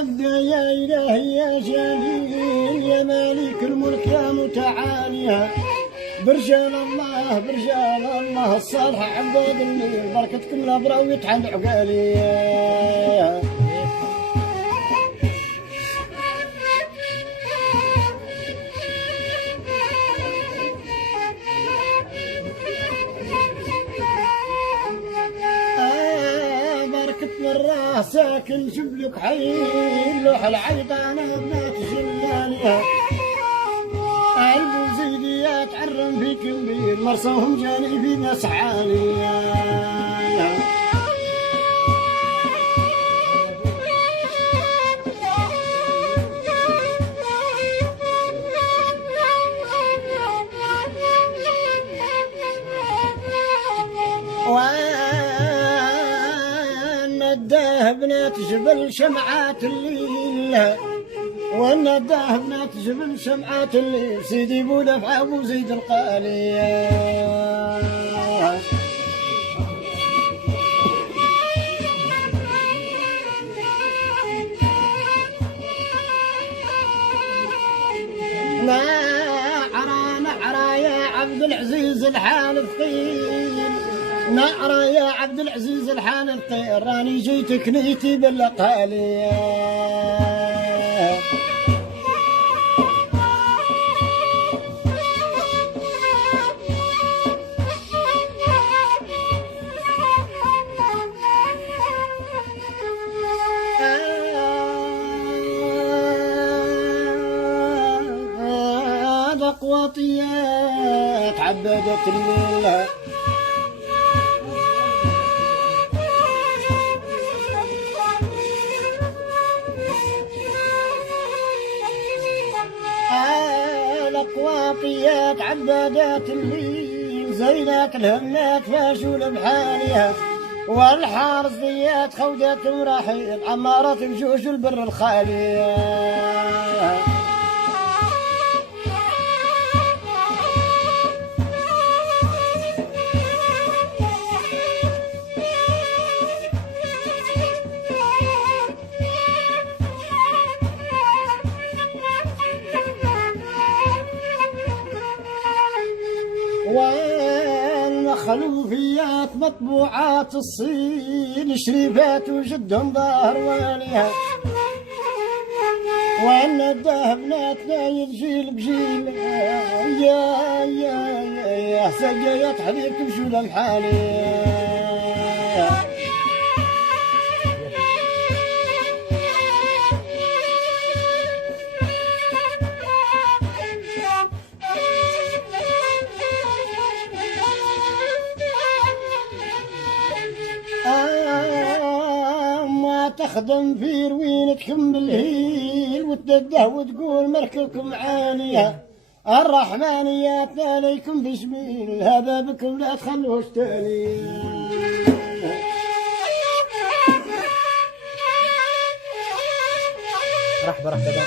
نبدا يا إلهي يا جليل يا مالك الملك يا متعاليا برجال الله برجال الله الصالح عباد الليل بركتكم الأبرى ويتحل عقالي. مرة ساكن جبلك حي لوح العيطانة بنات جلاليها البوزيديات عرم في كبير مرسوهم جاني في ناس عالية. نداه بنات جبل شمعات الليل ونداه بنات جبل شمعات الليل سيدي بودفع ابو زيد القالي. نعرى يا عبد العزيز الحال ثقيل نعرى يا عبد العزيز الحال الطير راني جيتك نيتي بالقالي. قواطيات عبدت الليل الأقواطيات عبادات الليل زينات الهمات فاشول بحالها والحارزيات خودات ورحيل عمارات بجوش البر الخالي. والمخلوفيات مطبوعات الصين شريفات وجدهم ظاهر واليها وان الذهب بناتنا يجيل بجيل يا سجايات حبيب تمشوا لمحالي. ما تخدم في روينتكم بالهيل وتده وتقول مركبكم عالية الرحمانيات عليكم بجميل هذا بكم لا تخلوش تالي. مرحبا مرحبا